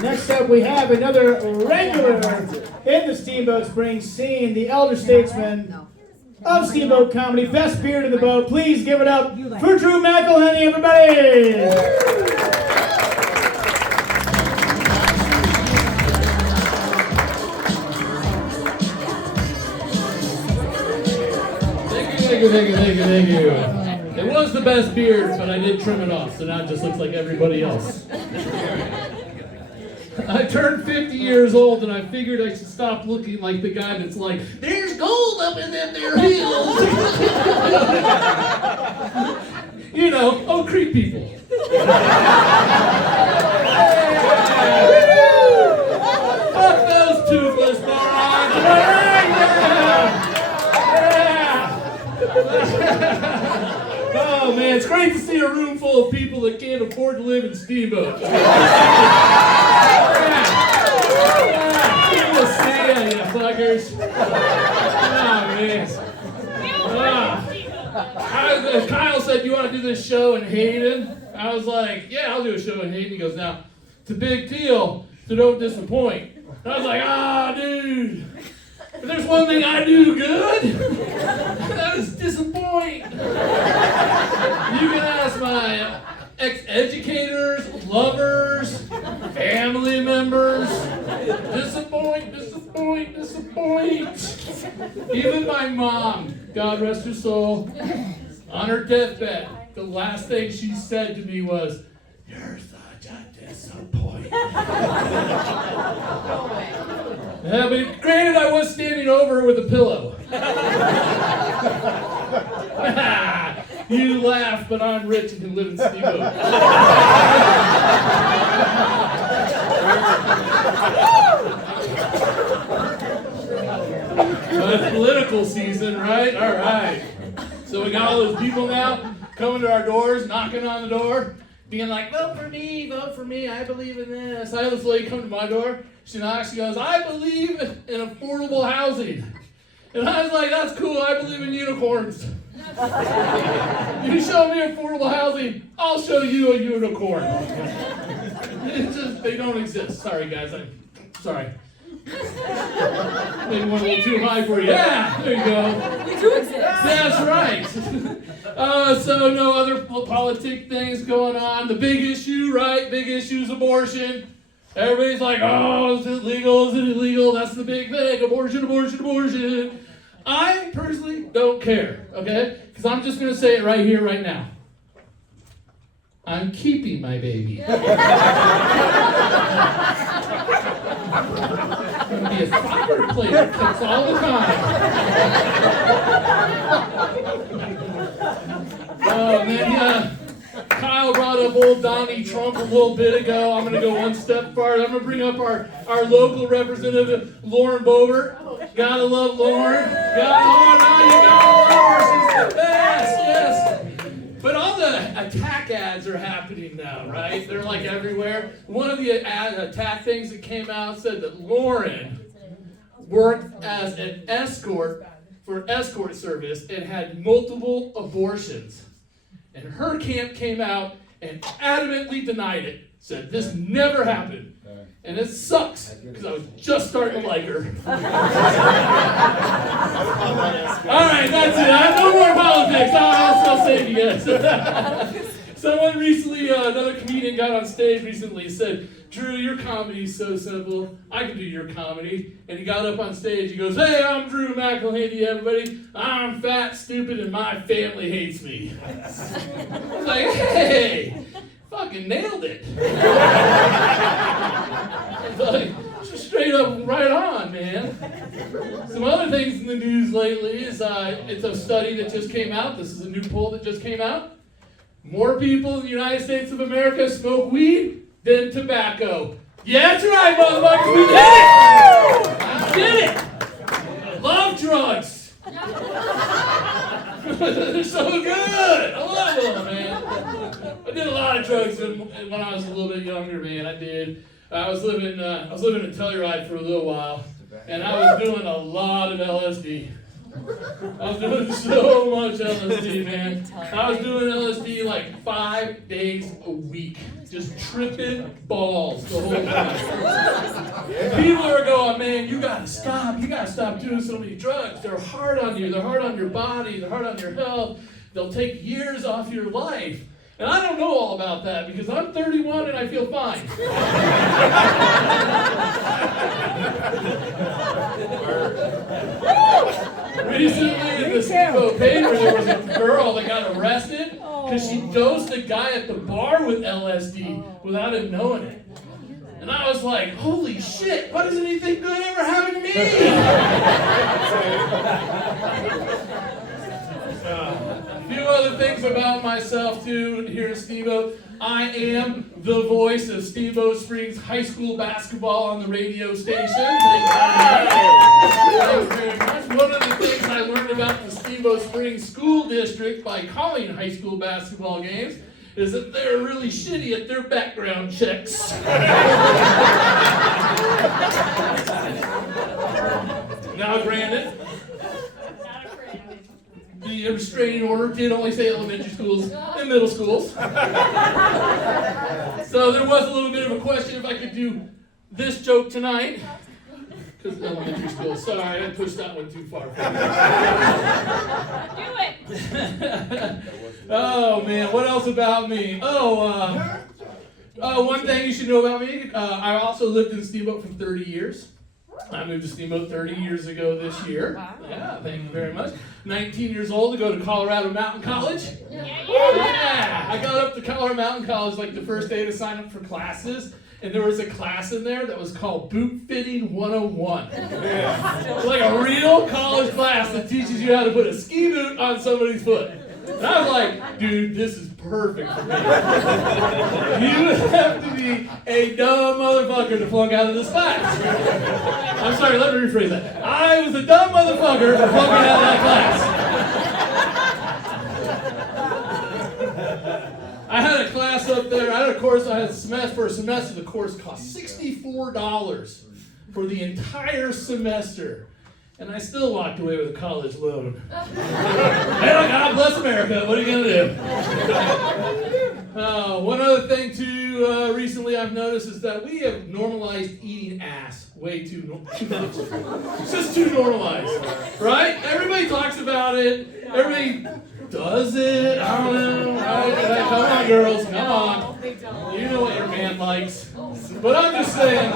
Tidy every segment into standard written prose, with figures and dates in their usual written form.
Next up, we have another regular in the Steamboat Springs scene, the elder statesman of Steamboat Comedy, best beard in the boat. Please give it up for Drew McElhenney, everybody! Thank you. It was the best beard, but I did trim it off, so now it just looks like everybody else. I turned 50 years old, and I figured I should stop looking like the guy that's like, there's gold up in them there hills. You know, creep people. Fuck those toothless morons. Oh man, it's great to see a room full of people that can't afford to live in steamboats. People see ya, you fuckers. Oh man. Kyle said, you want to do this show in Hayden? I was like, yeah, I'll do a show in Hayden. He goes, now, it's a big deal, so don't disappoint. And I was like, dude. If there's one thing I do good, that is disappoint. You can ask my ex-educators, lovers, family members. Disappoint. Even my mom, God rest her soul, on her deathbed, the last thing she said to me was, "You're such a disappointment." Yeah, but granted, I was standing over her with a pillow. You laugh, but I'm rich and can live in steamboat. But it's political season, right? All right. So we got all those people now coming to our doors, knocking on the door, being like, vote for me, I believe in this. I had this lady come to my door. She knocks, she goes, I believe in affordable housing. And I was like, that's cool, I believe in unicorns. You show me affordable housing, I'll show you a unicorn. It's just, they don't exist. Sorry guys, I'm sorry. Maybe one a little too high for you. Yeah, there you go. We do exist. That's right. So no other politic things going on. The big issue, right? Big issue is abortion. Everybody's like, oh, is it legal? Is it illegal? That's the big thing. Abortion. I personally don't care, okay? Because I'm just going to say it right here, right now. I'm keeping my baby. I'm going to be a soccer player. Kicks all the time. Oh, man, yeah. Kyle brought up old Donnie Trump a little bit ago. I'm going to go one step farther. I'm going to bring up our local representative, Lauren Boebert. Gotta love Lauren. You gotta love her. She's the best, yes. But all the attack ads are happening now, right? They're like everywhere. One of the attack things that came out said that Lauren worked as an escort for escort service and had multiple abortions. And her camp came out and adamantly denied it. Said this never happened. And it sucks, because I was just starting to like her. Alright, that's it. I have no more politics. I'll save you guys. Someone recently, another comedian got on stage recently and said, Drew, your comedy is so simple. I can do your comedy. And he got up on stage. He goes, hey, I'm Drew McElhenney, everybody. I'm fat, stupid, and my family hates me. I was like, hey, fucking nailed it. Like, just straight up right on, man. Some other things in the news lately is it's a study that just came out. This is a new poll that just came out. More people in the United States of America smoke weed than tobacco. Yeah, that's right, motherfuckers. We did it! Love drugs. They're so good. I love them, man. I did a lot of drugs when I was a little bit younger, man. I did. I was living in Telluride for a little while, and I was doing a lot of LSD. I was doing so much LSD, man. I was doing LSD like 5 days a week. Just tripping balls the whole time. People are going, man, you gotta stop. You gotta stop doing so many drugs. They're hard on you. They're hard on your body. They're hard on your health. They'll take years off your life. And I don't know all about that because I'm 31 and I feel fine. Recently in the Steamboat paper, there was a girl that got arrested because she dosed a guy at the bar with LSD without him knowing it. And I was like, holy shit, why doesn't anything good ever happen to me? A few other things about myself too here at Steamboat. I am the voice of Steamboat Springs High School basketball on the radio station. Thank you very much. One of the things I learned about the Steamboat Springs School District by calling high school basketball games is that they're really shitty at their background checks. Now granted, the restraining order did only say elementary schools and middle schools. So there was a little bit of a question if I could do this joke tonight. Because elementary school, sorry, I pushed that one too far. Do it! Oh man, what else about me? One thing you should know about me, I also lived in Steamboat for 30 years. I moved to Steamboat 30 years ago this year. Wow. Yeah, thank you very much. 19 years old to go to Colorado Mountain College. Yeah! I got up to Colorado Mountain College like the first day to sign up for classes. And there was a class in there that was called Boot Fitting 101. It's like a real college class that teaches you how to put a ski boot on somebody's foot. And I was like, dude, this is perfect for me. You have to be a dumb motherfucker to flunk out of this class. I'm sorry, let me rephrase that. I was a dumb motherfucker for flunking out of that class. I had a class up there, I had a course, I had a semester, for a semester, the course cost $64 for the entire semester. And I still walked away with a college loan. Well, God bless America, what are you going to do? One other thing too, recently I've noticed is that we have normalized eating ass way too much. It's just too normalized, right? Everybody talks about it, everybody does it, I don't know, right? Come on girls, come on. You know what your man likes. But I'm just saying.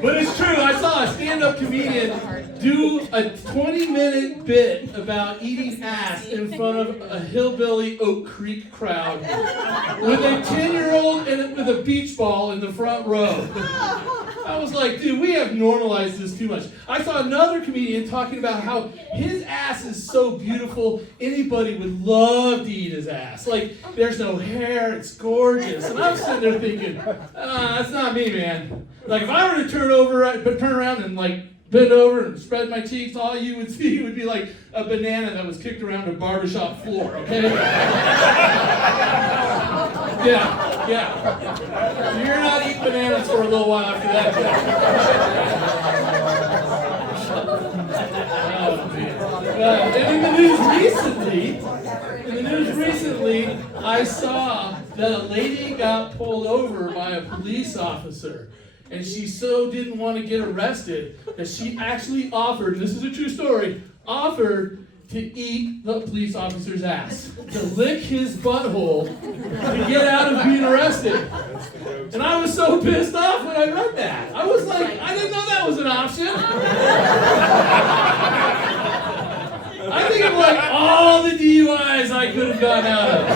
But it's true, I saw a stand-up comedian do a 20-minute bit about eating ass in front of a hillbilly Oak Creek crowd with a 10-year-old with a beach ball in the front row. I was like, dude, we have normalized this too much. I saw another comedian talking about how his ass is so beautiful, anybody would love to eat his ass. Like, there's no hair, it's gorgeous. And I was sitting there thinking, that's not me, man. Like, if I were to turn around and like bend over and spread my cheeks, all you would see would be like a banana that was kicked around a barbershop floor, okay? Yeah. So you're not eating bananas for a little while after that. Oh, man. And in the news recently, I saw that a lady got pulled over by a police officer. And she so didn't want to get arrested that she actually offered, this is a true story, offered to eat the police officer's ass, to lick his butthole to get out of being arrested. And I was so pissed off when I read that. I was like, I didn't know that was an option. I think of like all the DUIs I could have gotten out of.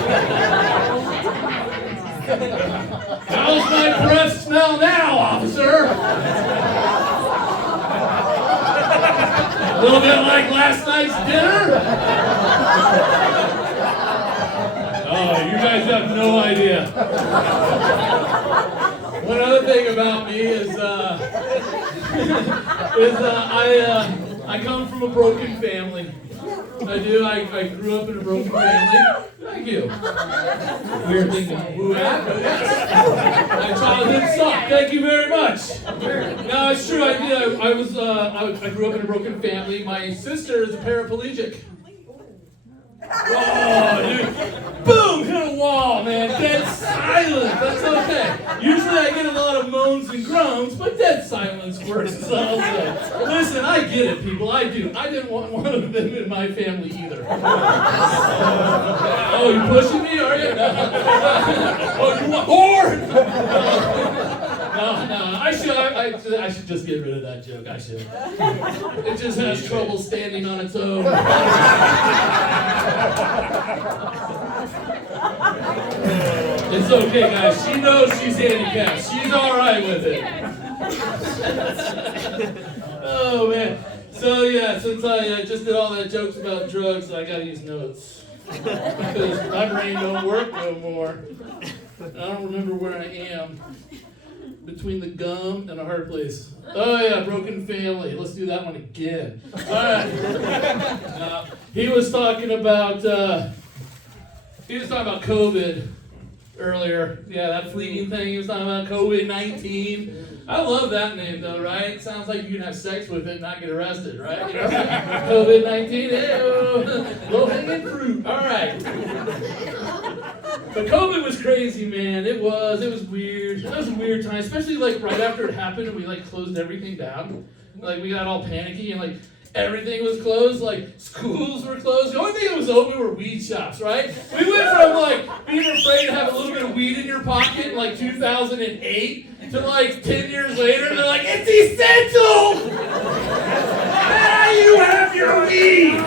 How's my breath smell now, officer? A little bit like last night's dinner? Oh, you guys have no idea. One other thing about me is I come from a broken family. I do. I grew up in a broken family. Thank you. Weird thing to woo at, but yes. My childhood sucked. Thank you very much. No, it's true. I did. I grew up in a broken family. My sister is a paraplegic. Oh, dude. Boom! Hit a wall, man. Dead silent. That's okay. Usually I get a lot of moans and groans, but dead silence works also. Listen, I get it, people. I do. I didn't want one of them in my family either. Oh, you pushing me, are you? Oh, you want more? No. I should just get rid of that joke. I should. It just has trouble standing on its own. It's okay, guys. She knows she's handicapped. She's all right with it. Oh man. So yeah, since I just did all that jokes about drugs, I gotta use notes because my brain don't work no more. I don't remember where I am. Between the gum and a hard place. Oh yeah, broken family. Let's do that one again. All right. He was talking about COVID earlier. Yeah, that fleeting thing. He was talking about COVID-19. I love that name though, right? Sounds like you can have sex with it and not get arrested, right? COVID-19. Low hanging fruit. All right. But COVID was crazy, man. It was weird. That was a weird time, especially like right after it happened and we like closed everything down. Like we got all panicky and like everything was closed, like schools were closed. The only thing that was open were weed shops, right? We went from like being afraid to have a little bit of weed in your pocket in like 2008 to like 10 years later, they're like, it's essential that you have your weed.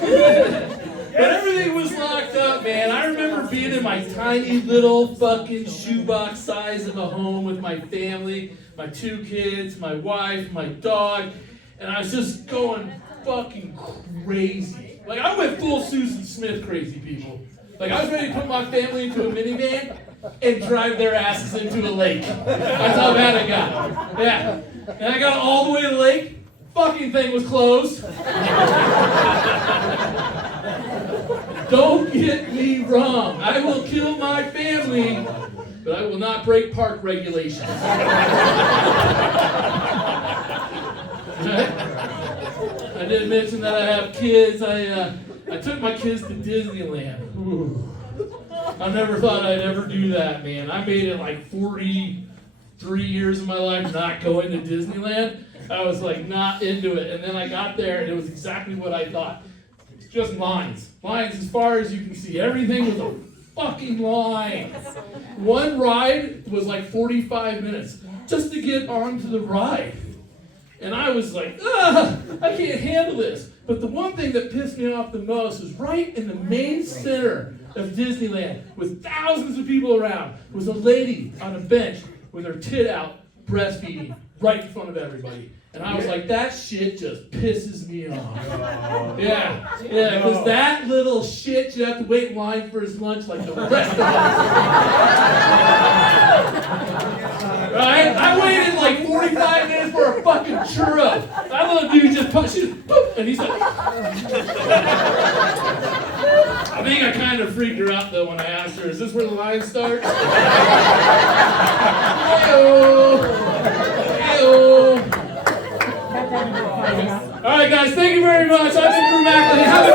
But everything was locked up, man. I remember being in my tiny little fucking shoebox size of a home with my family, my 2 kids, my wife, my dog, and I was just going fucking crazy. Like, I went full Susan Smith crazy, people. Like, I was ready to put my family into a minivan and drive their asses into a lake. That's how bad I got. Yeah. And I got all the way to the lake. Fucking thing was closed. Don't get me wrong. I will kill my family, but I will not break park regulations. I did mention that I have kids. I took my kids to Disneyland. Ooh. I never thought I'd ever do that, man. I made it like 43 years of my life not going to Disneyland. I was like not into it. And then I got there and it was exactly what I thought. It's just lines. Lines as far as you can see. Everything was a fucking line. One ride was like 45 minutes just to get onto the ride. And I was like, I can't handle this. But the one thing that pissed me off the most was right in the main center of Disneyland with thousands of people around was a lady on a bench with her tit out breastfeeding right in front of everybody. And I was like, that shit just pisses me off. Yeah, because that little shit should have to wait in line for his lunch like the rest of us. Right? I waited like 45 minutes for a fucking churro. That little dude just pushes, boop, and he's like... I think I kind of freaked her out though when I asked her, is this where the line starts? Hey-oh. Hey-oh. All right, guys, thank you very much. I've been Drew McElhenney. Have a